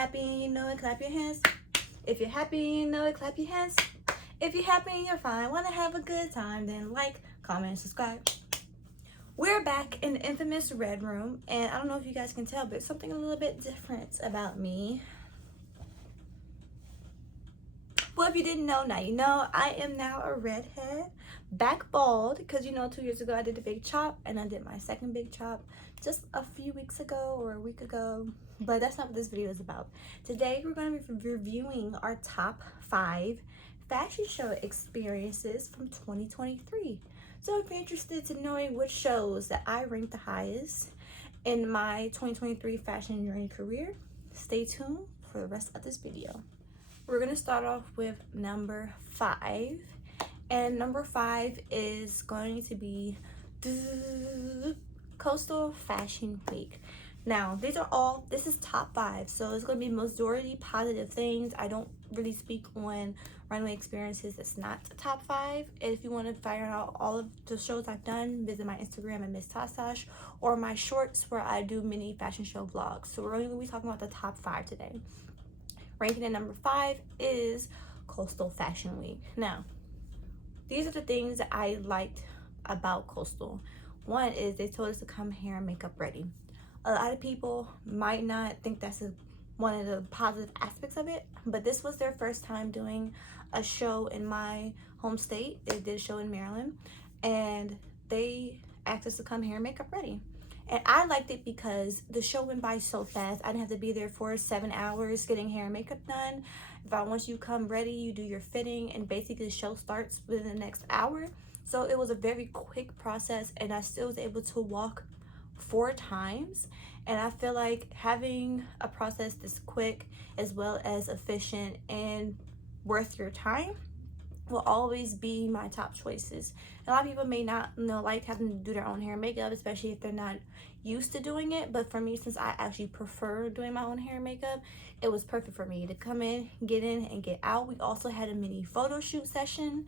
happy and you know it, clap your hands. If you're happy and you know it, clap your hands. If you're happy and you're fine, want to have a good time, then like, comment, and subscribe. We're back in the infamous red room, and I don't know if you guys can tell, but something a little bit different about me. Well, if you didn't know, now you know. I am now a redhead, back bald, because 2 years ago I did a big chop, and I did my second big chop just a few weeks ago or a week ago, but that's not what this video is about. Today we're going to be reviewing our top 5 fashion show experiences from 2023. So if you're interested in knowing which shows that I ranked the highest in my 2023 fashion journey career, stay tuned for the rest of this video. We're gonna start off with number 5, and number 5 is going to be Coastal Fashion Week. Now this is top 5, so it's gonna be majority positive things. I don't really speak on runway experiences that's not top 5. If you want to find out all of the shows I've done, visit my Instagram at Miss Tash Tashh, or my shorts where I do mini fashion show vlogs. So we're only gonna be talking about the top 5 today. Ranking at number 5 is Coastal Fashion Week. Now, these are the things that I liked about Coastal. One is they told us to come hair and makeup ready. A lot of people might not think that's one of the positive aspects of it, but this was their first time doing a show in my home state. They did a show in Maryland, and they asked us to come hair and makeup ready. And I liked it because the show went by so fast. I didn't have to be there for 7 hours getting hair and makeup done. Once you come ready, you do your fitting, and basically the show starts within the next hour. So it was a very quick process, and I still was able to walk 4 times. And I feel like having a process this quick as well as efficient and worth your time will always be my top choices. A lot of people may not like having to do their own hair and makeup, especially if they're not used to doing it, but for me, since I actually prefer doing my own hair and makeup, it was perfect for me to come in and get out. We also had a mini photo shoot session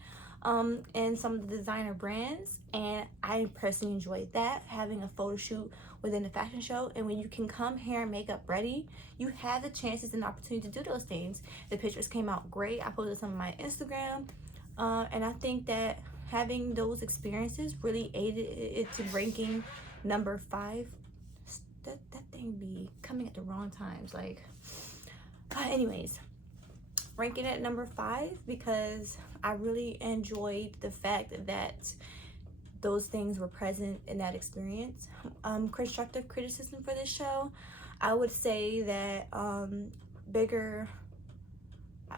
in some of the designer brands, and I personally enjoyed that, having a photo shoot within the fashion show. And when you can come hair and makeup ready, you have the chances and opportunity to do those things. The pictures came out great. I posted some on my Instagram. And I think that having those experiences really aided it to ranking number 5. That thing be coming at the wrong times. Anyways, ranking at number 5 because I really enjoyed the fact that those things were present in that experience. Constructive criticism for this show, I would say that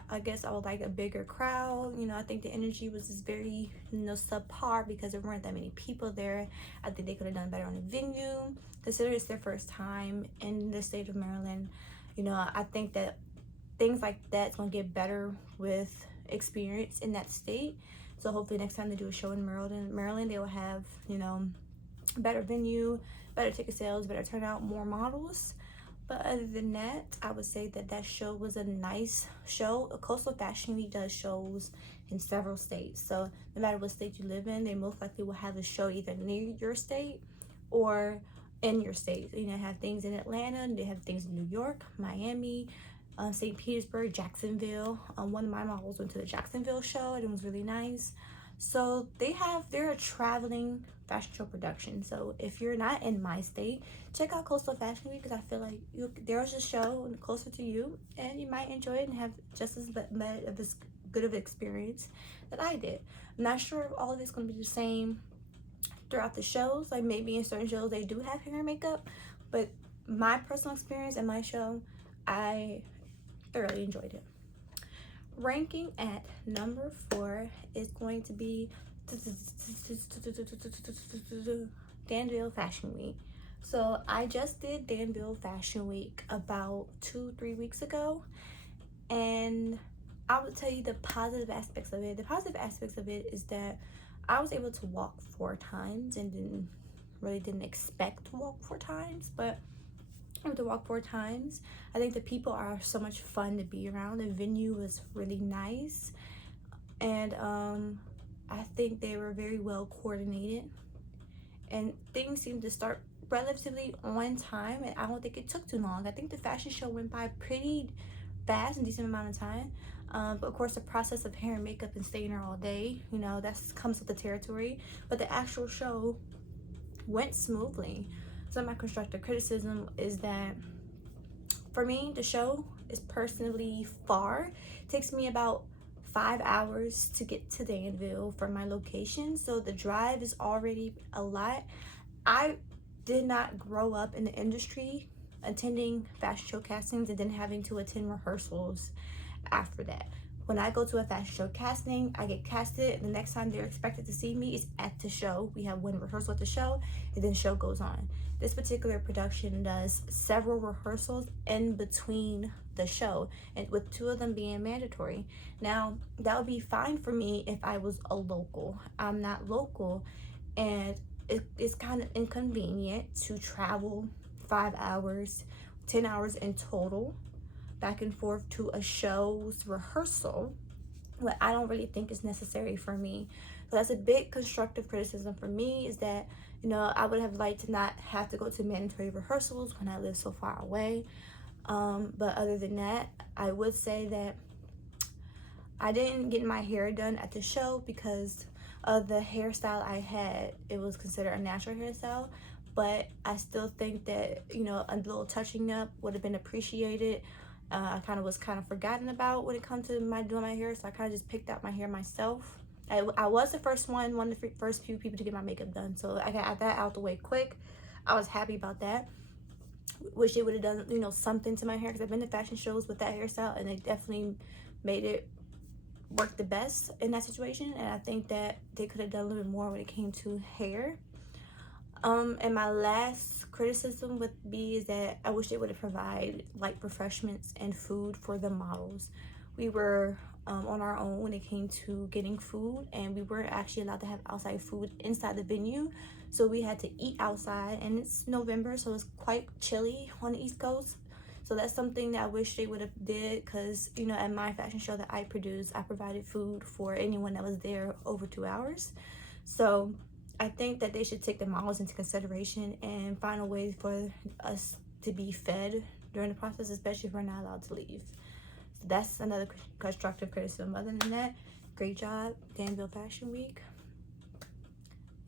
I guess I would like a bigger crowd. I think the energy was just very, subpar because there weren't that many people there. I think they could have done better on the venue. Considering it's their first time in the state of Maryland, I think that things like that's going to get better with experience in that state. So hopefully next time they do a show in Maryland, they will have, better venue, better ticket sales, better turnout, more models. But other than that, I would say that show was a nice show. Coastal Fashion Week does shows in several states. So no matter what state you live in, they most likely will have a show either near your state or in your state. They have things in Atlanta, they have things in New York, Miami, St. Petersburg, Jacksonville. One of my models went to the Jacksonville show, and it was really nice. So they're a traveling fashion show production. So if you're not in my state, check out Coastal Fashion Week, because I feel like there's a show closer to you and you might enjoy it and have just as good of an experience that I did. I'm not sure if all of it's going to be the same throughout the shows. Like maybe in certain shows they do have hair and makeup, but my personal experience in my show, I thoroughly enjoyed it. Ranking at number 4 is going to be Danville Fashion Week. So I just did Danville Fashion Week about 2-3 weeks ago, and I would tell you the positive aspects of it. The positive aspects of it is that I was able to walk 4 times and didn't expect to walk 4 times, but I went to walk 4 times. I think the people are so much fun to be around. The venue was really nice, and I think they were very well coordinated, and things seemed to start relatively on time, and I don't think it took too long. I think the fashion show went by pretty fast and decent amount of time. But of course, the process of hair and makeup and staying there all day, you know, that comes with the territory. But the actual show went smoothly. So my constructive criticism is that for me, the show is personally far. It takes me about 5 hours to get to Danville from my location, so the drive is already a lot. I did not grow up in the industry attending fashion show castings and then having to attend rehearsals after that. When I go to a fashion show casting, I get casted, and the next time they're expected to see me is at the show. We have one rehearsal at the show, and then the show goes on. This particular production does several rehearsals in between the show, and with 2 of them being mandatory. Now, that would be fine for me if I was a local. I'm not local, and it's kind of inconvenient to travel 5 hours, 10 hours in total, back and forth to a show's rehearsal, what I don't really think is necessary for me. So that's a big constructive criticism for me, is that, you know, I would have liked to not have to go to mandatory rehearsals when I live so far away. But other than that, I would say that I didn't get my hair done at the show because of the hairstyle I had. It was considered a natural hairstyle, but I still think that, you know, a little touching up would have been appreciated. I kind of was forgotten about when it comes to doing my hair, so I kind of just picked out my hair myself. I was the first one of the first few people to get my makeup done, so I got that out the way quick. I was happy about that. Wish they would have done, you know, something to my hair, because I've been to fashion shows with that hairstyle, and they definitely made it work the best in that situation. And I think that they could have done a little bit more when it came to hair. And my last criticism would be is that I wish they would have provided like refreshments and food for the models. We were on our own when it came to getting food, and we weren't actually allowed to have outside food inside the venue, so we had to eat outside. And it's November, so it's quite chilly on the East Coast, so that's something that I wish they would have did, because, you know, at my fashion show that I produced, I provided food for anyone that was there over 2 hours. So I think that they should take the models into consideration and find a way for us to be fed during the process, especially if we're not allowed to leave. So that's another constructive criticism. Other than that, great job, Danville Fashion Week,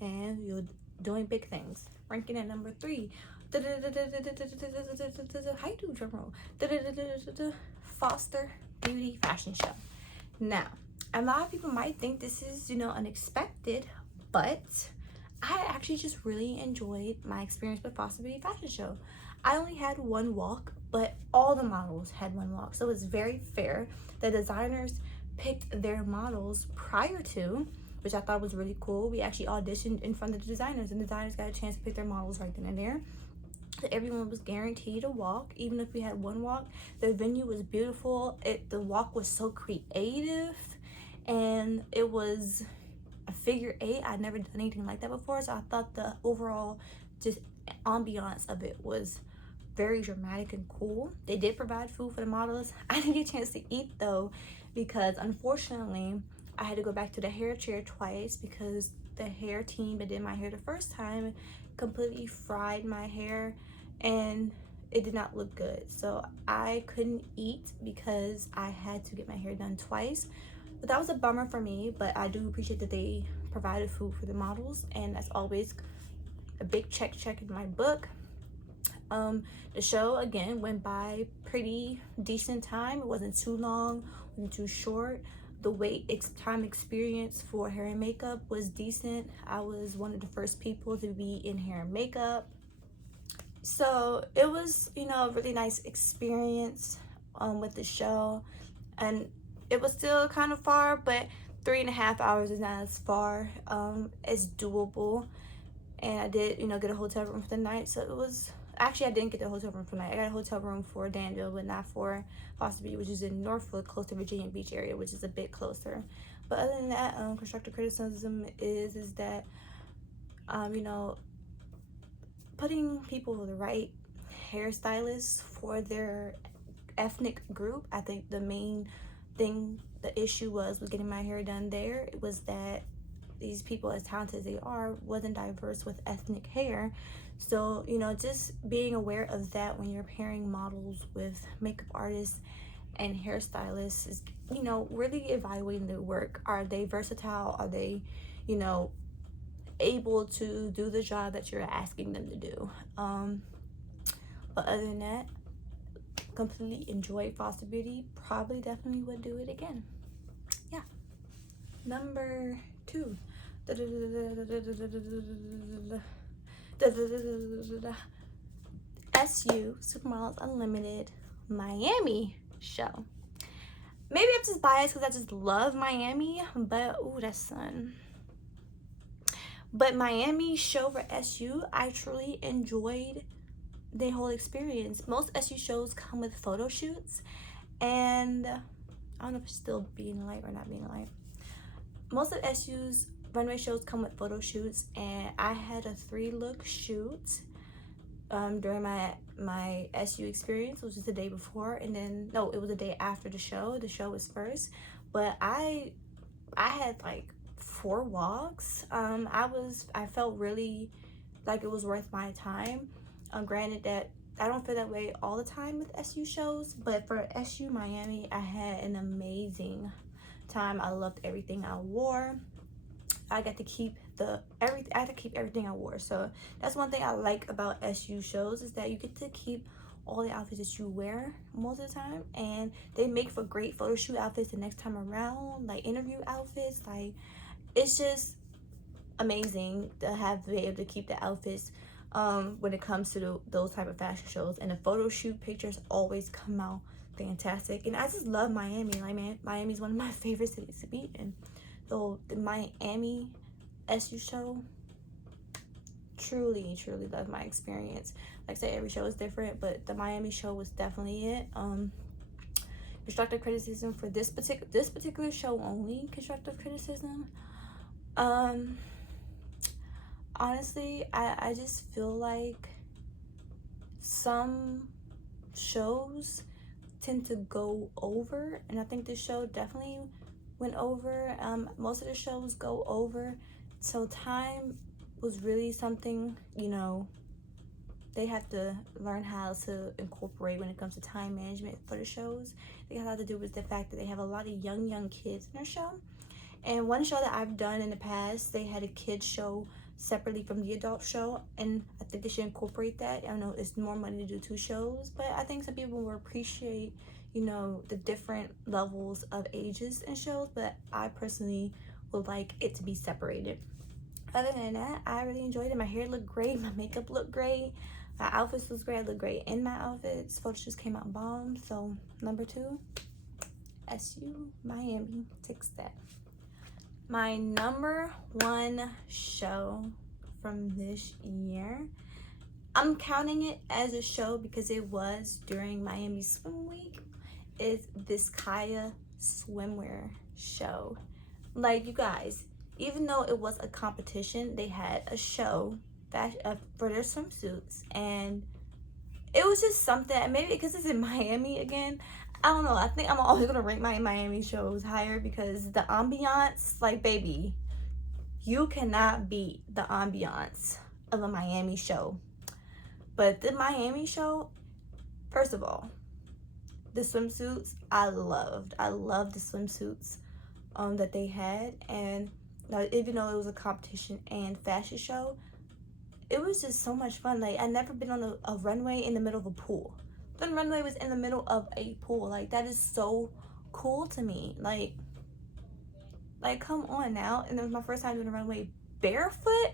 and you're doing big things. Ranking at number 3. How you do drum roll? Foster Beauty Fashion Show. Now, a lot of people might think this is, you know, unexpected, but I actually just really enjoyed my experience with Foster Beauty Fashion Show. I only had one walk, but all the models had one walk, so it's very fair. The designers picked their models prior to, which I thought was really cool. We actually auditioned in front of the designers, and the designers got a chance to pick their models right then and there. So everyone was guaranteed a walk, even if we had one walk. The venue was beautiful. The walk was so creative, and it was a figure 8. I'd never done anything like that before, so I thought the overall just ambiance of it was very dramatic and cool. They did provide food for the models. I didn't get a chance to eat though, because unfortunately I had to go back to the hair chair twice, because the hair team that did my hair the first time completely fried my hair and it did not look good. So I couldn't eat because I had to get my hair done twice. But that was a bummer for me, but I do appreciate that they provided food for the models, and that's always a big check in my book. The show again went by pretty decent time. It wasn't too long, wasn't too short. The time experience for hair and makeup was decent. I was one of the first people to be in hair and makeup, so it was, you know, a really nice experience with the show. And it was still kind of far, but 3.5 hours is not as far. It's doable. And I did, you know, get a hotel room for the night, so it was, actually I didn't get the hotel room for the night. I got a hotel room for Danville, but not for Foster Beauty, which is in Norfolk, close to Virginia Beach area, which is a bit closer. But other than that, constructive criticism is that you know, putting people with the right hairstylists for their ethnic group. I think the main thing, the issue was getting my hair done there. It was that these people, as talented as they are, wasn't diverse with ethnic hair. So, you know, just being aware of that when you're pairing models with makeup artists and hairstylists is, you know, really evaluating their work. Are they versatile? Are they, you know, able to do the job that you're asking them to do? But other than that, completely enjoyed Foster Beauty. Probably definitely would do it again. Yeah. Number 2. SU Supermodels Unlimited Miami show. Maybe I'm just biased because I just love Miami, but ooh, that sun. But Miami show for SU, I truly enjoyed the whole experience. Most SU shows come with photo shoots, and I don't know if it's still being light or not being light. Most of SU's runway shows come with photo shoots, and I had a 3-look shoot during my SU experience, which was the day before, and then no, it was the day after the show. The show was first, but I had like 4 walks. I felt really like it was worth my time. Granted that I don't feel that way all the time with SU shows, but for SU Miami, I had an amazing time. I loved everything I wore. I got to keep everything I wore. So that's one thing I like about SU shows, is that you get to keep all the outfits that you wear most of the time, and they make for great photo shoot outfits the next time around, like interview outfits. Like, it's just amazing to be able to keep the outfits when it comes to those type of fashion shows, and the photo shoot pictures always come out fantastic. And I just love Miami. Like, man, Miami's one of my favorite cities to be in. So the Miami SU show, truly love my experience. Like I said, every show is different, but the Miami show was definitely it. Constructive criticism for this particular show only. Constructive criticism. Honestly, I just feel like some shows tend to go over, and I think this show definitely went over. Most of the shows go over, so time was really something, you know, they have to learn how to incorporate when it comes to time management for the shows. They have a lot to do with the fact that they have a lot of young kids in their show. And one show that I've done in the past, they had a kids show separately from the adult show, and I think they should incorporate that. I know it's more money to do 2 shows, but I think some people will appreciate, you know, the different levels of ages in shows, but I personally would like it to be separated. Other than that, I really enjoyed it. My hair looked great, my makeup looked great, my outfits was great. I looked great in my outfits. Photos just came out bomb. So number 2, SU Miami takes that. My number 1 show from this year, I'm counting it as a show because it was during Miami Swim Week, is Vizcaya swimwear show. Like, you guys, even though it was a competition, they had a show for their swimsuits, and it was just something. Maybe because it's in Miami again, I don't know. I think I'm always gonna rank my Miami shows higher because the ambiance, like, baby, you cannot beat the ambiance of a Miami show. But the Miami show, first of all, the swimsuits, I loved the swimsuits that they had. And even though it was a competition and fashion show, it was just so much fun. Like, I never been on a runway in the middle of a pool. The runway was in the middle of a pool. Like, that is so cool to me. Like come on now. And it was my first time doing a runway barefoot.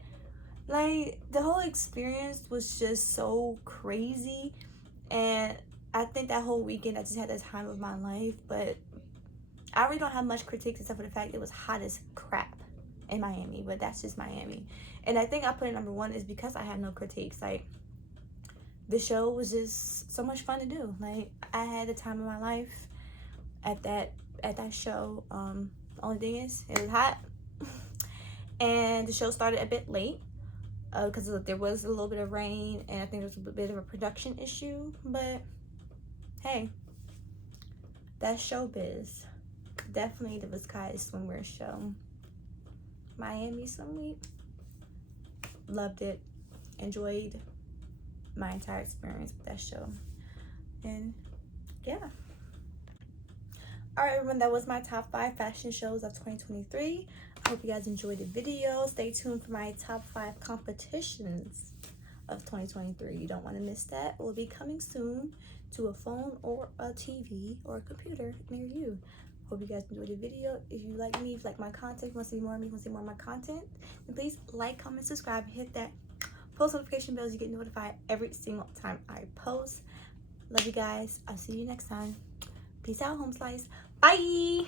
Like, the whole experience was just so crazy, and I think that whole weekend I just had the time of my life. But I really don't have much critiques except for the fact it was hot as crap in Miami, but that's just Miami. And I think I put it number 1 is because I had no critiques. Like, the show was just so much fun to do. Like, I had the time of my life at that show. Only thing is, it was hot and the show started a bit late because there was a little bit of rain, and I think there was a bit of a production issue. But hey, that's showbiz. Definitely the Vizcaya swimwear show. Miami Swim Week. Loved it. Enjoyed my entire experience with that show. And yeah. Alright everyone, that was my top 5 fashion shows of 2023. I hope you guys enjoyed the video. Stay tuned for my top 5 competitions of 2023. You don't want to miss that. It will be coming soon to a phone or a TV or a computer near you. Hope you guys enjoyed the video. If you like me, if you like my content, if you want to see more of me, want to see more of my content, then please like, comment, subscribe, and hit that post notification bell so you get notified every single time I post. Love you guys. I'll see you next time. Peace out, home slice. Bye.